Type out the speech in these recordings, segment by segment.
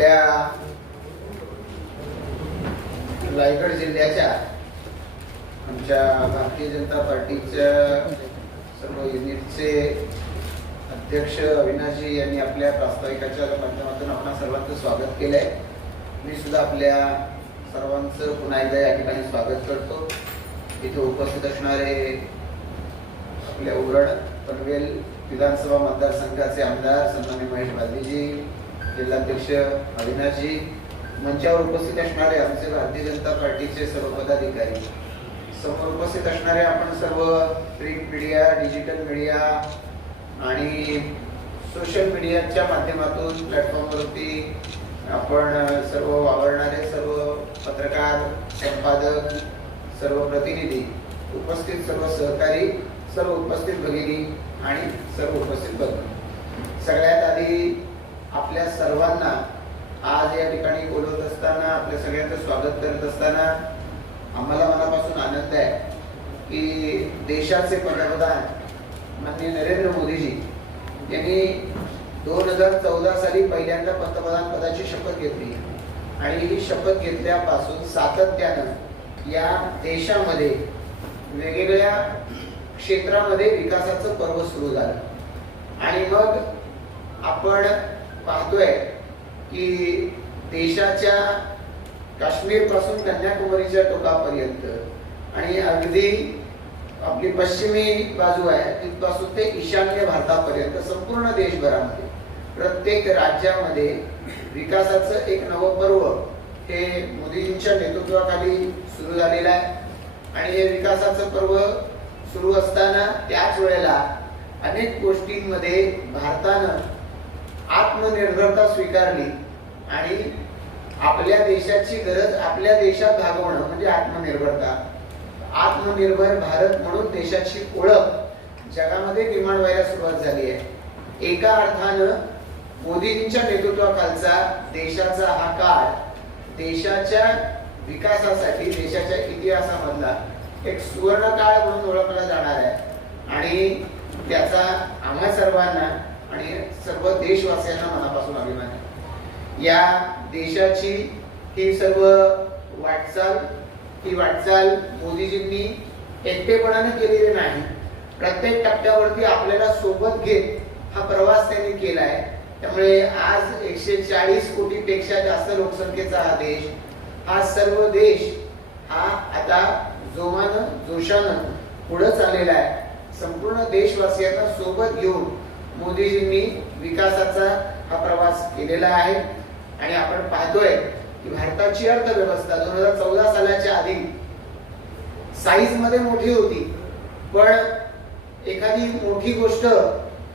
आपल्या रायगड जिल्ह्याच्या आमच्या भारतीय जनता पार्टीच्या सर्व युनिटचे अध्यक्ष अविनाशजी यांनी आपल्या प्रास्ताविकाच्या माध्यमातून आपणा सर्वांचं स्वागत केलंय। मी सुद्धा आपल्या सर्वांचं पुन्हा एकदा या ठिकाणी स्वागत करतो। इथे उपस्थित असणारे आपल्या उरण पनवेल विधानसभा मतदारसंघाचे आमदार सन्माननीय महेश बालदीजी, जिल्हाध्यक्ष अविनाशजी, मंचावर उपस्थित असणारे आमचे भारतीय जनता पार्टीचे सर्व पदाधिकारी, समोर उपस्थित असणारे आपण सर्व प्रिंट मीडिया, डिजिटल मीडिया आणि सोशल मीडियाच्या माध्यमातून प्लॅटफॉर्मवरती आपण सर्व वावरणारे सर्व पत्रकार, संपादक, सर्व प्रतिनिधी, उपस्थित सर्व सहकारी, सर्व उपस्थित भगिनी आणि सर्व उपस्थित बंधू, सगळ्यात आधी आपल्या सर्वांना आज या ठिकाणी बोलवत असताना, आपल्या सगळ्यांचं स्वागत करत असताना आम्हाला मनापासून आनंद आहे की देशाचे पंतप्रधान माननीय नरेंद्र मोदीजी यांनी 2014 साली पहिल्यांदा पंतप्रधान पदाची शपथ घेतली आणि ही शपथ घेतल्यापासून सातत्यानं या देशामध्ये वेगवेगळ्या क्षेत्रामध्ये विकासाचं पर्व सुरू झालं आणि मग आपण पाहतोय की देशाच्या काश्मीर पासून कन्याकुमारीच्या टोकापर्यंत आणि अगदी आपली पश्चिमी बाजू आहे तिथपासून ते ईशान्य भारतापर्यंत संपूर्ण देशभरामध्ये प्रत्येक राज्यामध्ये विकासाचं एक नवं पर्व हे मोदीजींच्या नेतृत्वाखाली सुरू झालेलं आहे आणि हे विकासाचं पर्व सुरू असताना त्याच वेळेला अनेक गोष्टींमध्ये भारतानं आत्मनिर्भरता स्वीकारली आणि आपल्या देशाची गरज आपल्या देशात भागवणं म्हणजे आत्मनिर्भरता, आत्मनिर्भर भारत म्हणून देशाची ओळख जगामध्ये निर्माण व्हायला सुरुवात झाली आहे। एका अर्थानं मोदीजींच्या नेतृत्वाखालचा देशाचा हा काळ देशाच्या विकासासाठी देशाच्या इतिहासामधला एक सुवर्ण काळ म्हणून ओळखला जाणार आहे आणि त्याचा आम्हा सर्वांना आणि सर्व देशवासियांना मनापासून अभिमान आहे। या देशाची ही सर्व वाटचाल मोदीजींनी एकटेपणाने केलेली नाही, प्रत्येक टप्प्यावरती आपल्याला सोबत घेत हा प्रवास त्यांनी केलाय। त्यामुळे आज 140 कोटीपेक्षा जास्त लोकसंख्येचा हा देश, हा सर्व देश हा आता जोमानं जोशानं पुढे चाललेला आहे। संपूर्ण देशवासियांना सोबत घेऊन मोदीजींनी विकासाचा हा प्रवास केलेला आहे आणि आपण पाहतोय की भारताची अर्थव्यवस्था 2014 सालाच्या आधी साईज मध्ये मोठी होती, पण एखादी मोठी गोष्ट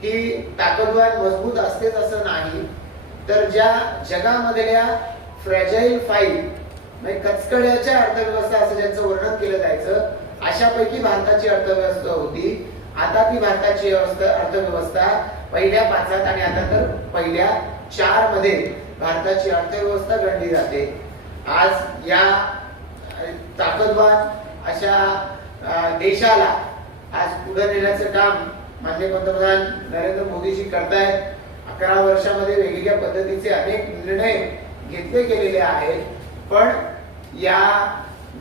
ही ताकदवान मजबूत असतेच असं नाही, तर ज्या जगामधल्या फ्रॅजाईल फाईल म्हणजे कचकड्याच्या अर्थव्यवस्था असं ज्यांचं वर्णन केलं जायचं अशापैकी भारताची अर्थव्यवस्था होती। आता ती भारताची अर्थव्यवस्था पहिल्या 5 आणि आता तर पहिल्या 4 मध्ये भारताची अर्थव्यवस्था गणली जाते। आज या ताकदवान अशा देशाला आज पुढे नेण्याचं काम माननीय पंतप्रधान नरेंद्र मोदीजी करतायत। 11 वर्षामध्ये वेगवेगळ्या पद्धतीचे अनेक निर्णय घेतले गेलेले आहेत, पण या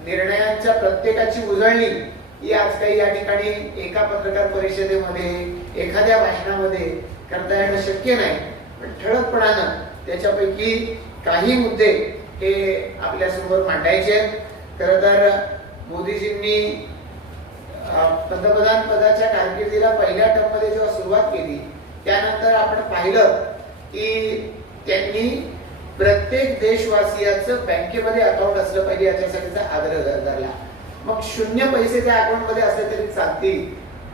निर्णयांच्या प्रत्येकाची उजळणी ही आज काही या ठिकाणी एका पत्रकार परिषदेमध्ये एखाद्या भाषणामध्ये करता येणं शक्य नाही, पण ठळकपणानं त्याच्यापैकी काही मुद्दे हे आपल्या समोर मांडायचे आहेत। खरं तर मोदीजींनी पंतप्रधान पदाच्या कारकिर्दीला पहिल्या टर्ममध्ये जेव्हा सुरुवात केली त्यानंतर आपण पाहिलं की त्यांनी प्रत्येक देशवासियाचं बँकेमध्ये अकाउंट असलं पाहिजे याच्यासाठीचा आग्रह धरला। मग 0 पैसे त्या अकाउंट मध्ये असले तरी चालतील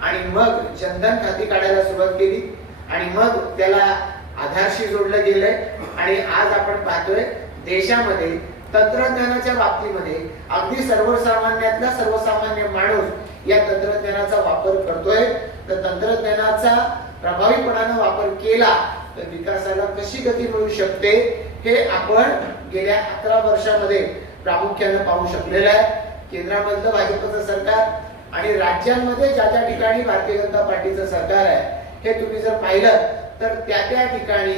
आणि मग जनधन खाती काढायला सुरुवात केली आणि मग त्याला आधारशी जोडलं गेलंय आणि आज आपण पाहतोय देशामध्ये तंत्रज्ञानाच्या बाबतीमध्ये अगदी सर्वसामान्यातला सर्वसामान्य माणूस या तंत्रज्ञानाचा वापर करतोय। तर तंत्रज्ञानाचा प्रभावीपणाने वापर केला तर विकासाला कशी गती मिळू शकते हे आपण गेल्या 11 वर्षामध्ये प्रामुख्याने पाहू शकलेलं आहे। केंद्रामधलं भाजपचं सरकार आणि राज्यांमध्ये ज्या ज्या ठिकाणी भारतीय जनता पार्टीचं सरकार आहे हे तुम्ही जर पाहिलं तर त्या ठिकाणी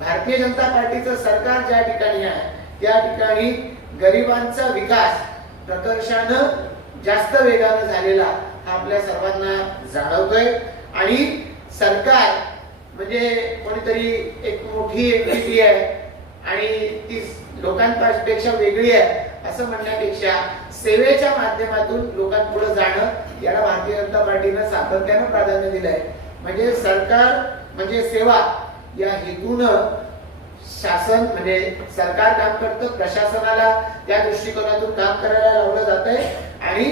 भारतीय जनता पार्टीचं सरकार ज्या ठिकाणी आहे त्या ठिकाणी गरिबांचा विकास प्रकर्षानं जास्त वेगानं झालेला हा आपल्या सर्वांना जाणवतोय। आणि सरकार म्हणजे कोणीतरी एक मोठी एंटिटी आहे आणि ती लोकांपेक्षा वेगळी आहे असं म्हणण्यापेक्षा सेवेच्या माध्यमातून लोकांपुढे जाणं याला भारतीय जनता पार्टीनं सातत्यानं प्राधान्य दिलंय। म्हणजे सरकार म्हणजे सेवा या हेतूनं शासन म्हणजे सरकार काम करतं, प्रशासनाला त्या दृष्टिकोनातून काम करायला लावलं जातंय आणि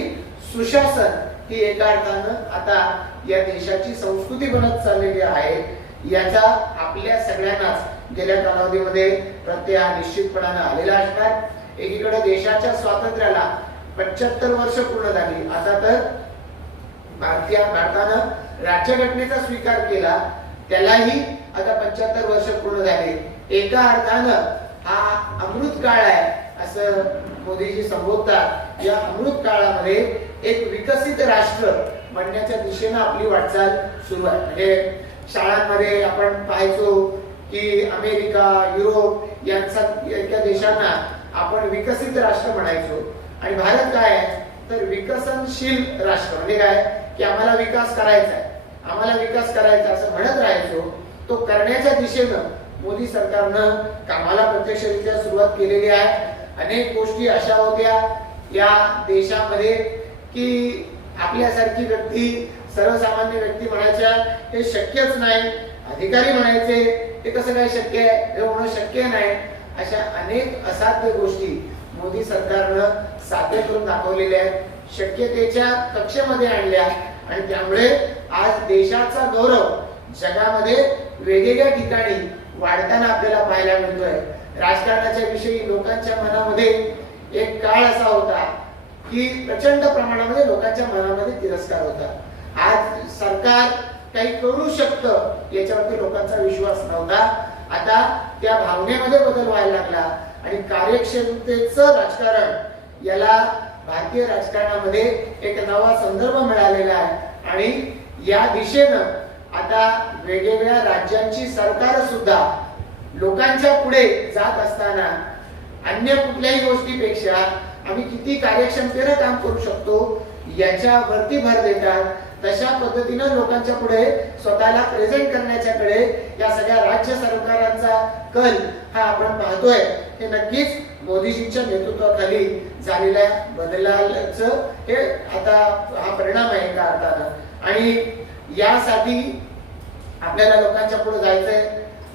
सुशासन ही एका अर्थानं आता या देशाची संस्कृती बनत चाललेली आहे। याचा आपल्या सगळ्यांनाच गेल्या कालावधीमध्ये प्रत्यय हा निश्चितपणानं आलेला असणार। एकीकडे देशाच्या स्वातंत्र्याला 75 वर्ष पूर्ण झाली, आता तर भारतानं राज्यघटनेचा स्वीकार केला त्यालाही आता 75 वर्ष पूर्ण झाले। एका अर्थानं हा अमृत काळ आहे असं मोदीजी संबोधतात। या अमृत काळामध्ये एक विकसित राष्ट्र बनण्याच्या दिशेनं आपली वाटचाल सुरू आहे। म्हणजे शाळांमध्ये आपण पाहायचो की अमेरिका, युरोप यांच्या देशांना आपण विकसित राष्ट्र म्हणायचो आणि भारत काय आहे तर विकसनशील राष्ट्र। म्हणजे काय की आम्हाला विकास करायचा आहे, आम्हाला विकास करायचा असं म्हणत राहायचो। तो करण्याच्या दिशेनं मोदी सरकारनं कामाला प्रत्यक्षरित्या सुरुवात केलेली आहे। अनेक गोष्टी अशा होत्या या देशामध्ये की आपल्यासारखी व्यक्ती, सर्वसामान्य व्यक्ती म्हणायच्या हे शक्यच नाही, अधिकारी म्हणायचे हे कसं काय शक्य आहे, हे होणं शक्य नाही। अशा अनेक असाध्य गोष्टी मोदी सरकारनं साध्य करून दाखवलेल्या आहेत, शक्यतेच्या कक्षेमध्ये आणल्या आणि त्यामुळे आज देशाचा गौरव जगामध्ये वेगवेगळ्या ठिकाणी वाढताना आपल्याला पाहायला मिळतोय। राजकारणाच्या विषयी लोकांच्या मनामध्ये एक काळ असा होता की प्रचंड प्रमाणामध्ये लोकांच्या मनामध्ये तिरस्कार होता। आज सरकार काही करू शकतं याच्यावरती लोकांचा विश्वास नव्हता। आता त्या भावनेमध्ये बदल व्हायला लागला आणि कार्यक्षमतेचं राजकारण याला भारतीय राजकारणामध्ये एक नवा संदर्भ मिळालेला आहे आणि या दिशेनं आता वेगवेगळ्या राज्यांची सरकार सुद्धा लोकांच्या पुढे जात असताना अन्य कुठल्याही गोष्टीपेक्षा आम्ही किती कार्यक्षमतेने काम करू शकतो याच्यावरती भर देतात। तशा पद्धतीनं लोकांच्या पुढे स्वतःला प्रेझेंट करण्याच्याकडे या सगळ्या राज्य सरकारांचा कल हा आपण पाहतोय। हे नक्कीच मोदीजींच्या नेतृत्वाखाली झालेल्या बदलाचं हे आता हा परिणाम आहे एका अर्थानं। आणि यासाठी आपल्याला लोकांच्या पुढे जायचंय,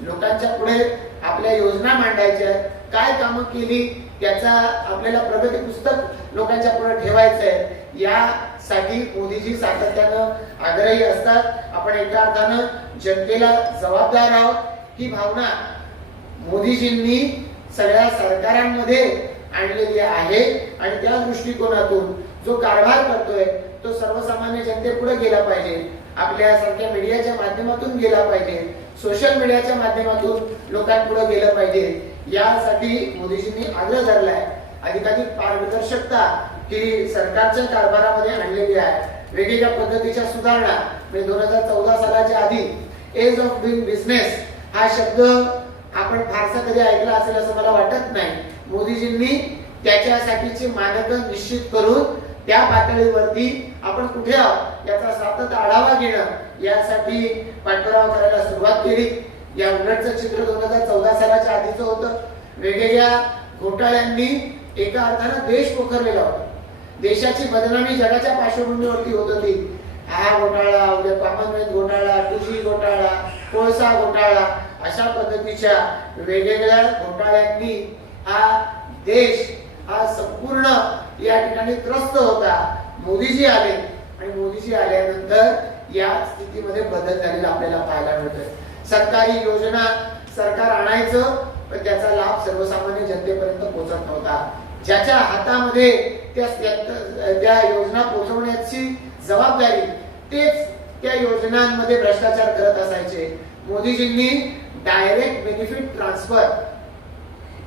लोकांच्या पुढे आपल्या योजना मांडायच्या, काय कामं केली त्याचा आपल्याला प्रगती पुस्तक लोकांच्या पुढे ठेवायचंय। यासाठी मोदीजी सातत्यानं आग्रही असतात। आपण एका अर्थानं जनतेला जबाबदार आहोत ही भावना मोदीजींनी सगळ्या सरकारांमध्ये आणलेली आहे आणि त्या दृष्टिकोनातून जो कारभार करतोय तो सर्वसामान्य जनतेपुढे गेला पाहिजे, आपल्यासारख्या मीडियाच्या माध्यमातून गेला पाहिजे, सोशल मीडियाच्या माध्यमातून लोकांपुढे गेलं पाहिजे। यासाठी मोदीजींनी आग्रह धरलाय। अधिकाधिक पारदर्शकता ही सरकारच्या कारभारामध्ये आणलेली आहे। वेगवेगळ्या पद्धतीच्या सुधारणा म्हणजे 2014 सालाच्या आधी एज ऑफ डुईंग बिझनेस हा शब्द आपण फारसा कधी ऐकला असेल असं मला वाटत नाही। मोदीजींनी त्याच्यासाठीची मानकं निश्चित करून त्या पातळीवरती आपण कुठे आहोत याचा सतत आढावा घेणं यासाठी पाठपुरावा करायला सुरुवात केली। या उलटचं चित्र 2014 सालाच्या आधीचं होतं। वेगवेगळ्या घोटाळ्यांनी एका अर्थानं देश पोखरलेला होता, देशाची बदनामी जगाच्या पार्श्वभूमीवरती होत होती। हा घोटाळा, उद्या कॉमनवेल्थ घोटाळा, 2G घोटाळा, कोळसा घोटाळा अशा पद्धतीच्या वेगवेगळ्या घोटाळ्यांनी हा देश हा संपूर्ण या ठिकाणी त्रस्त होता। मोदीजी आले आणि मोदीजी आल्यानंतर या स्थितीमध्ये बदल झालेला आपल्याला पाहायला मिळतोय। सरकारी योजना सरकार आणायचं पण त्याचा लाभ सर्वसामान्य जनतेपर्यंत पोहोचत नव्हता। ज्याच्या हातामध्ये त्या योजना पोहोचवण्याची जबाबदारी तेच त्या योजनांमध्ये भ्रष्टाचार करत असायचे। मोदीजींनी डायरेक्ट बेनिफिट ट्रान्सफर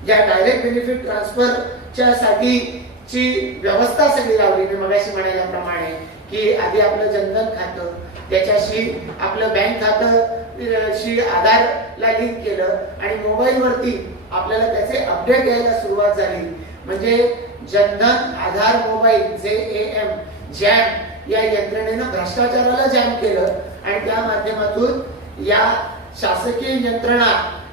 या डायरेक्ट बेनिफिट ट्रान्सफरच्या साठीची व्यवस्था सगळी लावली। मी मगाशी म्हणाल्याप्रमाणे की आधी आपलं जनधन खातं, त्याच्याशी आपलं बँक खातं शी आधारला लिंक केलं आणि मोबाईलवरती आपल्याला त्याचे अपडेट यायला सुरुवात झाली. म्हणजे Jan Dhan Aadhaar mobile JAM jam या यंत्रणेनं भ्रष्टाचाराला जॅम केलं आणि त्या माध्यमातून या शासकीय यंत्रणा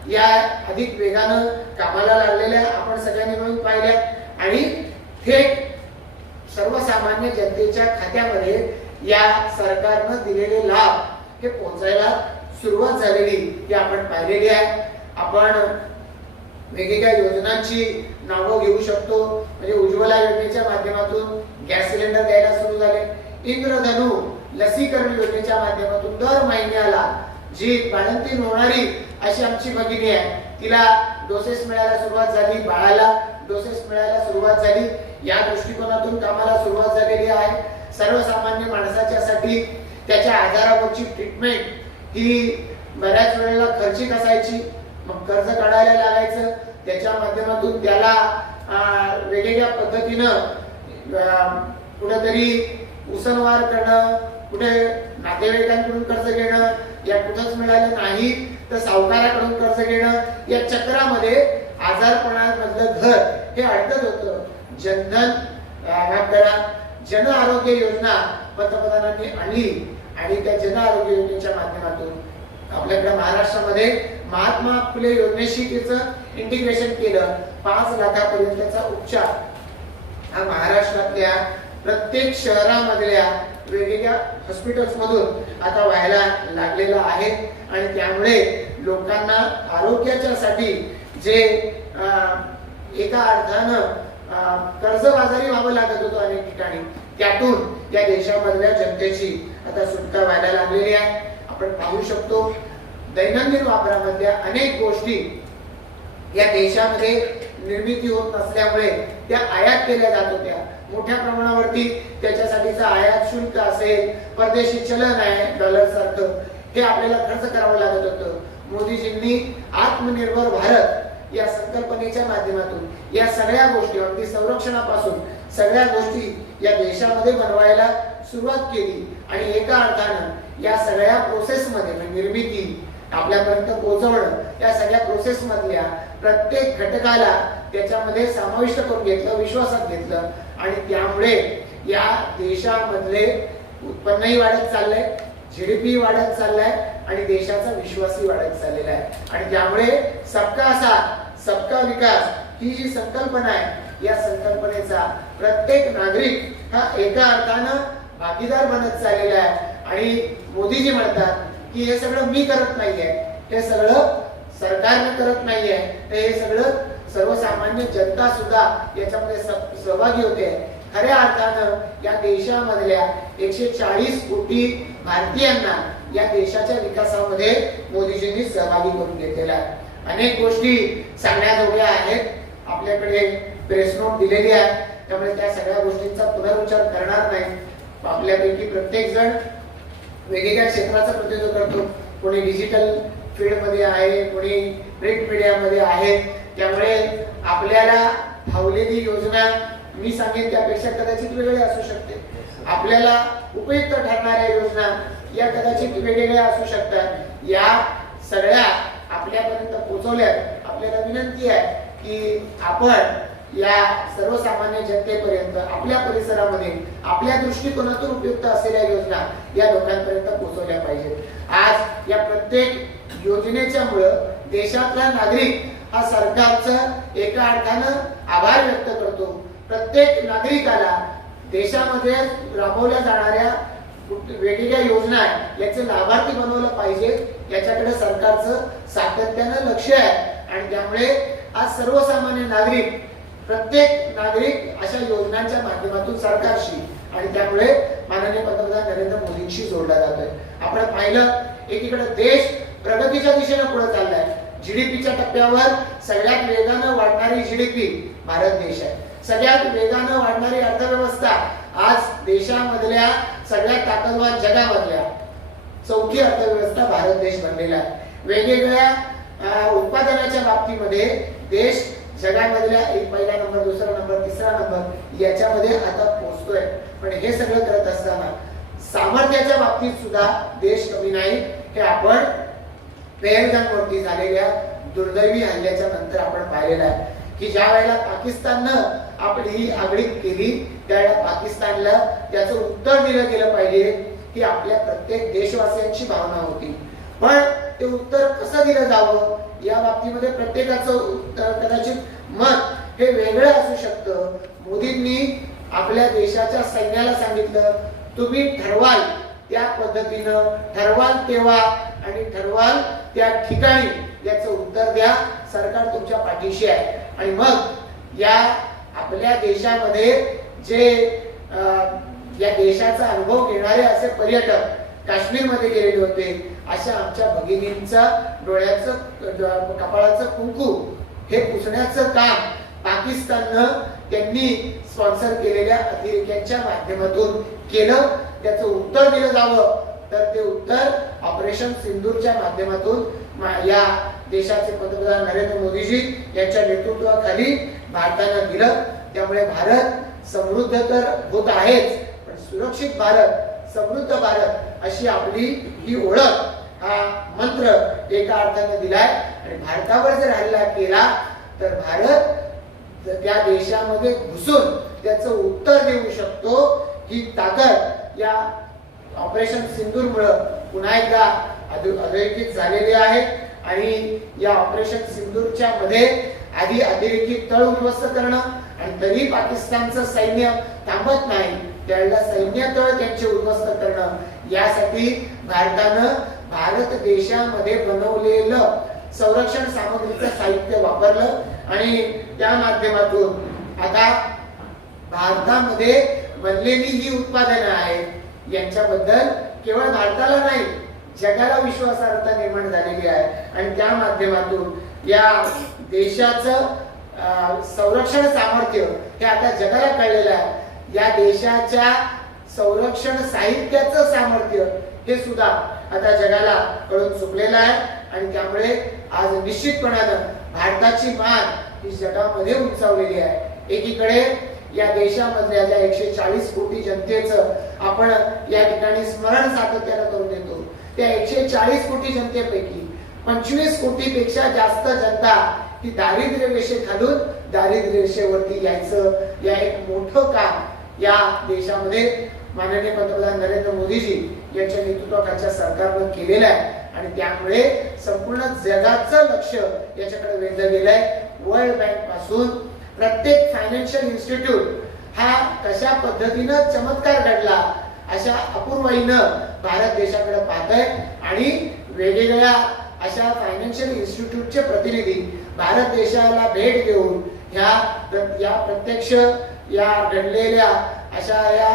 या अधिक वेगानं कामाला लागलेल्या आपण सगळ्यांनी मिळून पाहिल्या आणि थेट सर्वसामान्य जनतेच्या खात्यामध्ये या सरकारनं दिलेले लाभ हे पोहोचायला सुरुवात झालेली ही आपण पाहिलेली आहे. आपण वेगवेगळ्या योजनांची नावं घेऊ शकतो. म्हणजे उज्ज्वला योजनेच्या माध्यमातून गॅस सिलेंडर द्यायला सुरू झाले. इंद्रधनु लसीकरण योजनेच्या माध्यमातून दर महिन्याला जी बाळंतीण होणारी अशी आमची भगिनी आहे तिला डोसेस मिळायला सुरुवात झाली, बाळाला डोसेस मिळायला सुरुवात झाली. या दृष्टिकोनातून कामाला सुरुवात झालेली आहे. सर्वसामान्य माणसाच्यासाठी त्याच्या आजारावरची ट्रीटमेंट ही बऱ्याच वेळेला खर्चिक असायची. मग कर्ज काढायला लागायचं. त्याच्या माध्यमातून त्याला वेगवेगळ्या पद्धतीनं कुठेतरी उसनवार करणं, कुठे नातेवाईकांकडून कर्ज घेणं, या कुठंच मिळालं नाही तर सावकाराकडून कर्ज घेणं, या चक्रामध्ये आजारपणामधलं घर हे अडकत होतं. जनधन जन आरोग्य योजना पंतप्रधानांनी आणली आणि त्या जन आरोग्य योजनेच्या माध्यमातून आपल्याकडे महाराष्ट्रामध्ये महात्मा फुले योजनेशी त्याचं इंटिग्रेशन केलं. 5 लाखापर्यंतचा उपचार हा महाराष्ट्रातल्या प्रत्येक शहरामधल्या वेगवेगळ्या हॉस्पिटल्स मधून आता व्हायला लागलेला आहे आणि त्यामुळे लोकांना आरोग्याच्या साठी जे एका अर्थानं कर्जबाजारी व्हावं लागत होतं अनेक ठिकाणी, त्यातून या देशामधल्या जनतेची आता सुटका व्हायला लागलेली आहे. आपण पाहू शकतो दैनंदिन वापरामधल्या अनेक गोष्टी या देशामध्ये निर्मिती होत नसल्यामुळे त्या आयात केल्या जात होत्या. मोठ्या प्रमाणावरती त्याच्यासाठीचा आयात शुल्क असेल, परदेशी चलन आहे डॉलर सारखं, हे आपल्याला खर्च करावं लागत होतं. मोदीजींनी आत्मनिर्भर भारत या संकल्पनेच्या माध्यमातून या सगळ्या गोष्टी अगदी संरक्षणापासून सगळ्या गोष्टी या देशामध्ये बनवायला सुरुवात केली आणि एका अर्थानं या सगळ्या प्रोसेस मध्ये निर्मिती आपल्यापर्यंत पोहोचवणं, या सगळ्या प्रोसेस मधल्या प्रत्येक घटकाला त्याच्यामध्ये समाविष्ट करून घेतलं, विश्वासात घेतलं आणि त्यामुळे या देशामधले उत्पन्नही वाढत चाललंय, GDP वाढत चाललाय आणि देशाचा विश्वासही वाढत चाललेला आहे. आणि त्यामुळे सबका साथ सबका विकास ही जी संकल्पना आहे या संकल्पनेचा प्रत्येक नागरिक हा एका अर्थानं भागीदार बनत चाललेला आहे. आणि मोदीजी म्हणतात की हे सगळं मी करत नाहीये, हे सगळं सरकारने करत नाहीये, तर हे सगळं सर्वसामान्य जनता सुद्धा याच्यामध्ये सहभागी होते. खऱ्या अर्थानं या देशामधल्या 140 कोटी भारतीयांना या देशाच्या विकासामध्ये मोदीजींनी सहभागी करून घेतलेला आहे. अनेक गोष्टी सांगण्याजोग्या आहेत, आपल्याकडे प्रेस नोट दिलेली आहे, त्यामुळे त्या सगळ्या गोष्टींचा पुनरुच्चार करणार नाही. आपल्यापैकी प्रत्येक जण वेगवेगळ्या क्षेत्राचं प्रतिनिधित्व करतो. कोणी डिजिटल फील्ड मध्ये आहे, कोणी प्रिंट मीडिया मध्ये आहे. त्यामुळे आपल्याला फावलेली योजना मी सांगेन त्यापेक्षा कदाचित वेगळी असू शकते. आपल्याला उपयुक्त ठरणाऱ्या योजना या कदाचित वेगवेगळ्या असू शकतात. या सगळ्या आपल्यापर्यंत पोहोचवल्या. आपल्याला विनंती आहे की आपण या सर्वसामान्य जनतेपर्यंत आपल्या परिसरामध्ये आपल्या दृष्टिकोनातून उपयुक्त असलेल्या योजना या लोकांपर्यंत पोहोचवल्या पाहिजेत. आज या प्रत्येक योजनेच्या मुळे देशातला नागरिक हा सरकारचं एका अर्थानं आभार व्यक्त करतो. प्रत्येक नागरिकाला देशामध्ये राबवल्या जाणाऱ्या वेगवेगळ्या योजना याचे लाभार्थी बनवलं पाहिजे, याच्याकडे सरकारचं सातत्यानं लक्ष आहे. आणि त्यामुळे आज सर्वसामान्य नागरिक प्रत्येक नागरिक अशा योजनांच्या माध्यमातून सरकारशी आणि त्यामुळे माननीय पंतप्रधान नरेंद्र मोदींशी जोडला जातोय. आपण पाहिलं एकीकडे देश प्रगतीच्या दिशेने पुढे चाललाय. GDPच्या टप्प्यावर सगळ्यात वेगानं वाढणारी GDP भारत देश आहे. सगळ्यात वेगानं वाढणारी अर्थव्यवस्था आज देशामधल्या सगळ्यात ताकदवार जगामधल्या 4थी अर्थव्यवस्था भारत देश बनलेला आहे. वेगवेगळ्या उत्पादनाच्या बाबतीमध्ये देश जगामधल्या एक पहिला नंबर, दुसरा नंबर, तिसरा नंबर याच्यामध्ये आता पोहोचतोय. पण हे सगळं करत असताना सामर्थ्याच्या बाबतीत सुद्धा देश कमी नाही. हे आपण पहलगामवरती झालेल्या दुर्दैवी हल्ल्याच्या नंतर आपण पाहिलेलं आहे की ज्या वेळेला पाकिस्ताननं आपली ही आगळीक केली त्यावेळेला पाकिस्तानला त्याचं उत्तर दिलं गेलं पाहिजे की आपल्या प्रत्येक देशवासियांची भावना होती. पण ते उत्तर कसं दिलं जावं या बाबतीमध्ये प्रत्येकाचं कदाचित मत हे वेगळं असू शकतं. मोदींनी आपल्या देशाच्या सैन्याला सांगितलं तुम्ही ठरवाल त्या पद्धतीनं, ठरवाल तेव्हा आणि ठरवाल त्या ठिकाणी याचं उत्तर द्या, सरकार तुमच्या पाठीशी आहे. आणि मग या आपल्या देशामध्ये जे या देशाचा अनुभव घेणारे असे पर्यटक काश्मीरमध्ये गेलेले होते, अशा आमच्या भगिनींचा डोळ्याचं कपाळाचं कुंकू हे पुसण्याचं काम पाकिस्ताननं त्यांनी स्पॉन्सर केलेल्या अतिरेक्यांच्या माध्यमातून केलं. त्याचं उत्तर दिलं जावं तर ते उत्तर ऑपरेशन सिंदूरच्या माध्यमातून या देशाचे पंतप्रधान नरेंद्र मोदीजी यांच्या नेतृत्वाखाली भारतानं दिलं. त्यामुळे भारत समृद्ध तर होत आहेच, पण सुरक्षित भारत, समृद्ध भारत अशी आपली ही ओळख, हा मंत्र एका अर्थाने दिलाय. आणि भारतावर जर हल्ला केला तर भारत त्या देशामध्ये घुसून त्याचं उत्तर देऊ शकतो. ही ताकद या ऑपरेशन सिंदूरमुळे पुन्हा एकदा अधोरेखित झालेली आहे. आणि या ऑपरेशन सिंदूरच्या मध्ये आधी अतिरेकी तळ उद्ध्वस्त करणं आणि तरी पाकिस्तानचं सैन्य थांबत नाही, त्यावेळेला सैन्य तळ त्यांचे उद्ध्वस्त करणं, यासाठी भारतानं भारत देशामध्ये बनवलेलं संरक्षण सामग्रीचं साहित्य वापरलं. आणि त्या माध्यमातून आता भारतामध्ये बनलेली ही उत्पादनं आहेत यांच्याबद्दल केवळ भारताला नाही जगाला विश्वासार्हता निर्माण झालेली आहे. आणि त्या माध्यमातून या देशाचं संरक्षण सामर्थ्य हे आता जगाला कळलेलं आहे. या देशाच्या संरक्षण साहित्याचं सामर्थ्य हे सुद्धा आता जगाला कळून चुकलेलं आहे. आणि त्यामुळे आज निश्चितपणानं भारताची मान ही जगामध्ये उंचावलेली आहे. एकीकडे या देशामधल्या ज्या 140 कोटी जनतेचं आपण या ठिकाणी स्मरण सातत्यानं करून देतो, त्या 140 कोटी जनतेपैकी 25 कोटीपेक्षा जास्त जनता ही दारिद्र्य रेषेखालून दारिद्र्य रेषेवरती यायचं, या एक मोठं काम या देशामध्ये माननीय पंतप्रधान नरेंद्र मोदीजी यांच्या नेतृत्वाखालच्या सरकारनं केलेलं आहे. आणि त्यामुळे संपूर्ण जगाचं लक्ष याच्याकडे वेधलं गेलंय. वर्ल्ड बँक पासून प्रत्येक फायनान्शियल इन्स्टिट्यूट हा कशा पद्धतीनं चमत्कार घडला अशा अपूर्वाईनं भारत देशाकडे पाहतोय. आणि वेगवेगळ्या अशा फायनान्शियल इन्स्टिट्यूटचे प्रतिनिधी भारत देशाला भेट देऊन या प्रत्यक्ष या घडलेल्या अशा या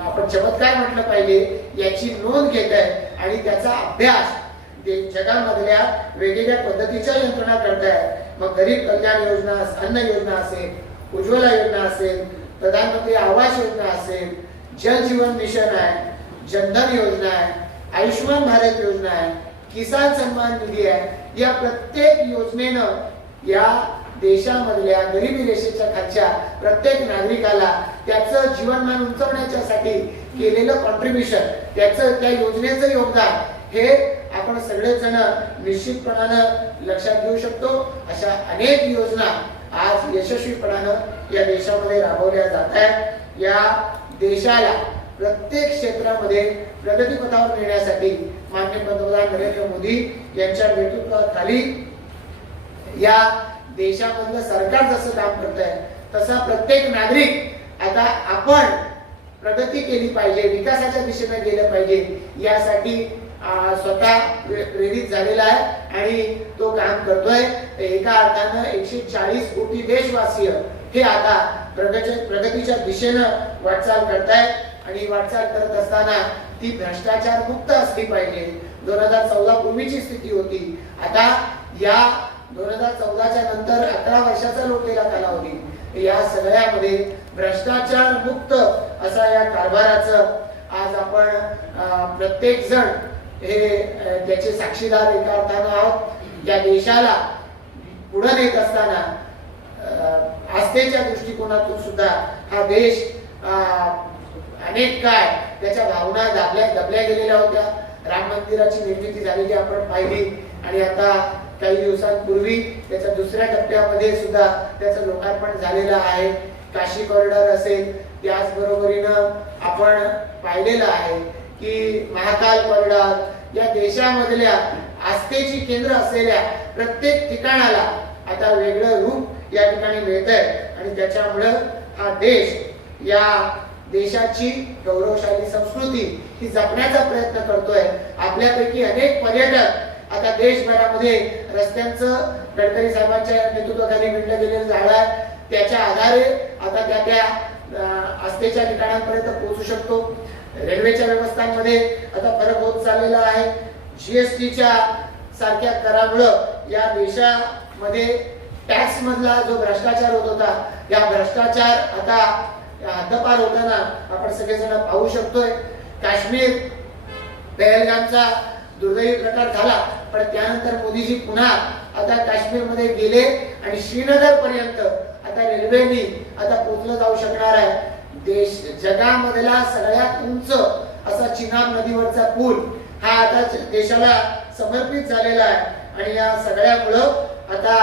आपण चमत्कार म्हटलं पाहिजे याची नोंद घेत आहे. आणि त्याचा अभ्यास जगामधल्या वेगवेगळ्या पद्धतीच्या यंत्रणा करताय. मग गरीब कल्याण योजना, अन्न योजना असेल, उज्ज्वला योजना असेल, प्रधानमंत्री आवास योजना असेल, जल जीवन मिशन आहे, जनधन योजना आहे, आयुष्मान भारत योजना आहे, किसान सन्मान निधी आहे. या प्रत्येक योजनेनं या देशामधल्या गरिबी रेषेच्या खालच्या प्रत्येक नागरिकाला त्याचं जीवनमान उंचावण्यासाठी केलेलं कॉन्ट्रीब्युशन, त्याचं त्या योजनेचं योगदान हे आपण सगळेजण निश्चितपणानं लक्षात घेऊ शकतो. अशा अनेक योजना आज यशस्वीपणानं या देशामध्ये राबवल्या जात आहेत. या देशाला प्रत्येक क्षेत्रामध्ये प्रगतीपथावर नेण्यासाठी माननीय पंतप्रधान नरेंद्र मोदी यांच्या नेतृत्वाखाली या देशामधलं सरकार जसं काम करत आहे तसा प्रत्येक नागरिक आता आपण प्रगती केली पाहिजे, विकासाच्या दिशेने गेलं पाहिजे यासाठी स्वतः प्रेरित झालेला आहे आणि तो काम करतोय. एका अर्थानं 140 कोटी देशवासीय हे आता प्रगतीच्या दिशेनं वाटचाल करतायत. आणि वाटचाल करत असताना ती भ्रष्टाचार मुक्त असली पाहिजे. 2014 पूर्वीची स्थिती होती, आता या 2014च्या नंतर 11 वर्षाचा लोटलेला कालावधी, या सगळ्यामध्ये भ्रष्टाचार मुक्त असा या कारभाराचं आज आपण प्रत्येक जण हे त्याचे साक्षीदार एका अर्थानं आहोत. या देशाला पुढे नेत असताना आस्थेच्या दृष्टिकोनातून सुद्धा हा देश अनेक काळ त्याच्या भावना दबल्या गेलेल्या होत्या. राम मंदिराची निर्मिती झालेली आपण पाहिली आणि आता काही दिवसांपूर्वी त्याच्या दुसऱ्या टप्प्यामध्ये सुद्धा त्याचं लोकार्पण झालेलं आहे. काशी कॉरिडॉर असेल, त्याचबरोबरीनं आपण पाहिलेलं आहे की महाकाल कॉरिडॉर या देशामधल्या आस्थेची केंद्र असलेल्या प्रत्येक ठिकाणाला आता वेगळं रूप या ठिकाणी मिळतंय आणि त्याच्यामुळं हा देश, या देशाची गौरवशाली संस्कृती ही जपण्याचा प्रयत्न करतोय. आपल्यापैकी अनेक पर्यटक आता देशभरामध्ये रस्त्यांचं गडकरी साहेबांच्या नेतृत्वाखाली विणलं गेलेलं झाड आहे, त्याच्या आधारे आता त्या आस्थेच्या ठिकाणांपर्यंत पोहोचू शकतो. रेल्वेच्या व्यवस्थांमध्ये आता फरक होत चाललेला आहे. जीएसटीच्या सारख्या करामुळं या देशामध्ये टॅक्स मधला जो भ्रष्टाचार होत होता, या भ्रष्टाचार आता हद्दपार होताना आपण सगळेजण पाहू शकतोय. काश्मीर पहलगामचा दुर्दैवी प्रकार झाला, पण त्यानंतर मोदीजी पुन्हा आता काश्मीर मध्ये गेले आणि श्रीनगर पर्यंत आता रेल्वेनी आता पोहोचलं जाऊ शकणार आहे. देश जगामधला सगळ्यात उंच असा चिनाब नदीवरचा पूल हा आता देशाला समर्पित झालेला आहे आणि या सगळ्यामुळं आता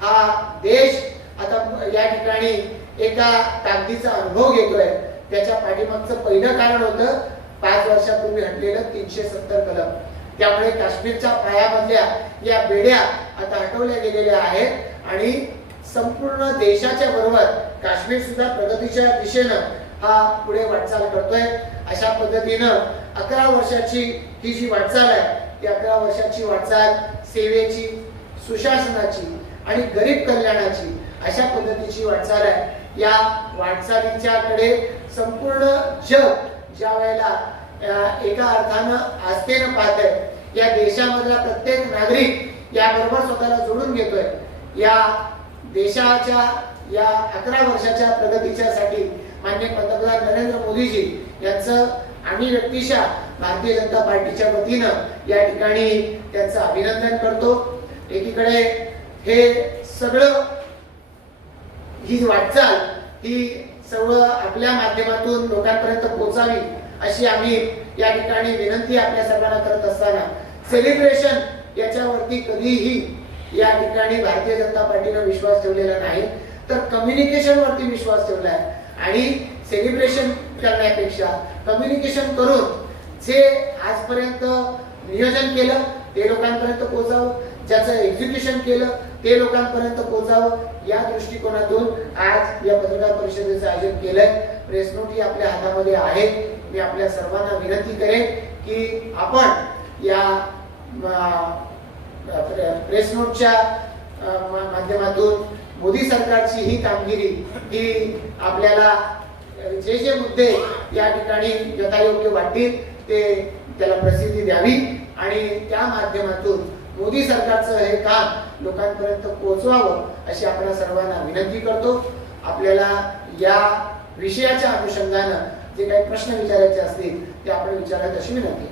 हा देश आता या ठिकाणी एका ताकदीचा अनुभव घेतोय. त्याच्या पाठीमागचं पहिलं कारण होतं 5 वर्षापूर्वी हटलेलं 370 कलम. त्यामुळे काश्मीरच्या पायामधल्या या बेड्या आता हटवल्या गेलेल्या आहेत आणि संपूर्ण देशाच्या बरोबर काश्मीर सुद्धा प्रगतीच्या दिशेनं हा पुढे वाटचाल करतोय. अशा पद्धतीनं 11 वर्षाची ही जी वाटचाल आहे, ती 11 वर्षाची वाटचाल सेवेची, सुशासनाची आणि गरीब कल्याणाची अशा पद्धतीची वाटचाल आहे. या वाटचालीच्याकडे संपूर्ण जग ज्या वेळेला एका अर्थानं आस्थेनं पाहतंय, या देशामधला प्रत्येक नागरिक याबरोबर स्वतःला जोडून घेतोय. या देशाच्या या 11 वर्षाच्या प्रगतीच्या साठी माननीय पंतप्रधान नरेंद्र मोदीजी यांचं आम्ही व्यक्तिशः भारतीय जनता पार्टीच्या वतीनं या ठिकाणी त्यांचं अभिनंदन करतो. एकीकडे हे सगळं, ही वाटचाल ही सगळं आपल्या माध्यमातून लोकांपर्यंत पोहोचावी अशी आम्ही या ठिकाणी विनंती आपल्या सर्वांना करत असताना, सेलिब्रेशन याच्यावरती कधीही या ठिकाणी भारतीय जनता पार्टीने विश्वास ठेवलेला नाही, तर कम्युनिकेशन वरती विश्वास ठेवला आहे. आणि सेलिब्रेशन करण्यापेक्षा कम्युनिकेशन करून जे आजपर्यंत नियोजन केलं ते लोकांपर्यंत पोहोचावं, ज्याचं एक्झिक्युशन केलं ते लोकांपर्यंत पोहोचावं, या दृष्टिकोनातून आज या पत्रकार परिषदेचं आयोजन केलंय. प्रेस नोट ही आपल्या हातामध्ये आहे. मी आपल्या सर्वांना विनंती करेन की आपण या प्रेस नोटच्या माध्यमातून मोदी सरकारची ही कामगिरी ही आपल्याला जे जे मुद्दे या ठिकाणी यथायोग्य वाटतील ते त्याला प्रसिद्धी द्यावी आणि त्या माध्यमातून मोदी सरकारचं हे काम लोकांपर्यंत पोहोचवावं अशी आपल्या सर्वांना विनंती करतो. आपल्याला या विषयाच्या अनुषंगानं जे काही प्रश्न विचारायचे असतील ते आपण विचारायला अशी विनंती.